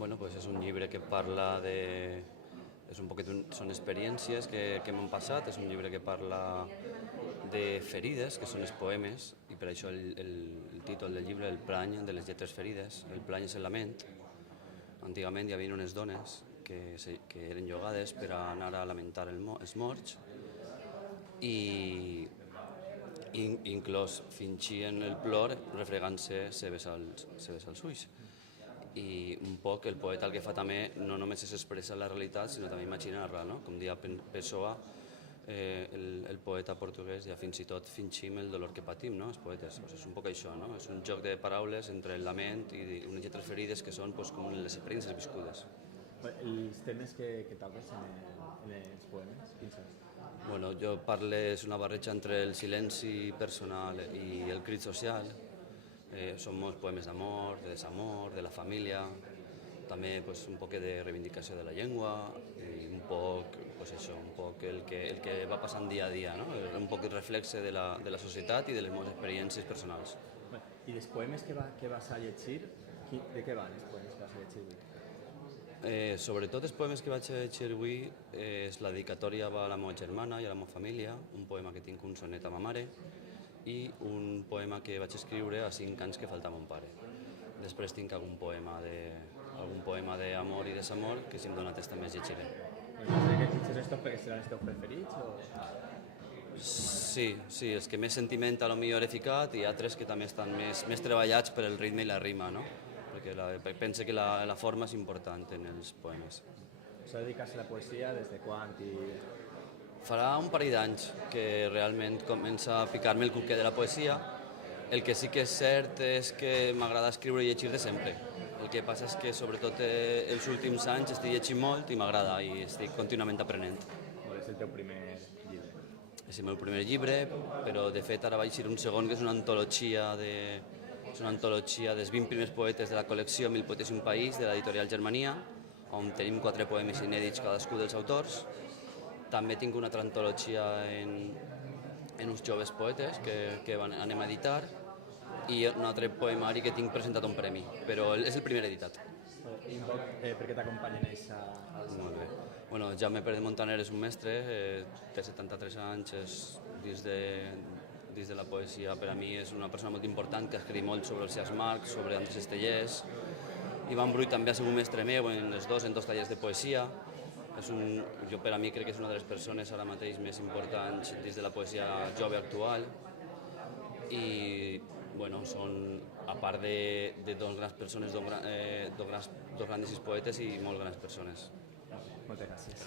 Bueno, pues és un llibre que parla de... són experiències que m'han passat, és un llibre que parla de ferides, que són els poemes, i per això el títol del llibre, El plany de les lletres ferides. El plany és el lament. Antigament hi havia unes dones que eren llogades per anar a lamentar els morts i inclús fingien el plor refregant-se cebes als ulls. I un poc el poeta el que fa també no només és expressar la realitat sinó també imaginar-la, no? Com deia Pessoa, el poeta portuguès, ja fins i tot fingim el dolor que patim, no? Els poetes, és un poc això, no? És un joc de paraules entre el lament i unes lletres ferides que són com les experiències viscudes. Els temes que toques en els poemes, quins són? Bueno, jo és una barreja entre el silenci personal i el crit social. Són molts poemes d'amor, de desamor, de la família, també un poc de reivindicació de la llengua i un poc el que va passant dia a dia, no? Un poc el reflexe de la societat i de les meves experiències personals. I dels poemes que vas a llegir, de què van els poemes que vas a llegir? Sobretot els poemes que vaig llegir avui és la dedicatòria a la meva germana i a la meva família, un poema que tinc un sonet a ma mare i un poema que vaig escriure a 5 anys que falta mon pare. Després tinc algun poema d'amor i desamor que si em dona temps també es llegiré. Quins estos perquè seran els teus preferits? Sí, els que més sentiment a lo millor he ficat i altres que també estan més treballats per el ritme i la rima, no? Perquè penso que la forma és important en els poemes. S'ha dedicat a la poesia des de quan? Farà un parell d'anys que realment comença a picar-me el cuquer de la poesia. El que sí que és cert és que m'agrada escriure i llegir de sempre. El que passa és que sobretot els últims anys estic llegint molt i m'agrada i estic contínuament aprenent. És el teu primer llibre? És el meu primer llibre, però de fet ara vaig llegir un segon que és una antologia dels 20 primers poetes de la col·lecció Mil poetes i un país de l'editorial Germania, on tenim 4 poemes inèdits cadascú dels autors. També tinc una altra antologia en uns joves poetes que anem a editar i un altre poemari que tinc presentat a un premi, però és el primer editat. I un poc per què t'acompanyen ells a... Molt bé. Bueno, Jaume Pérez Montaner és un mestre, té 73 anys, dins de la poesia per a mi és una persona molt important que ha escrit molt sobre el Cias March, sobre Andrés Estellés. Ivan Brull també ha sigut mestre meu en dos tallers de poesia. Jo per a mi crec que és una de les persones ara mateix més importants dins de la poesia jove actual i són, a part de dos grans persones, dos grandíssims poetes i molt grans persones. Moltes gràcies.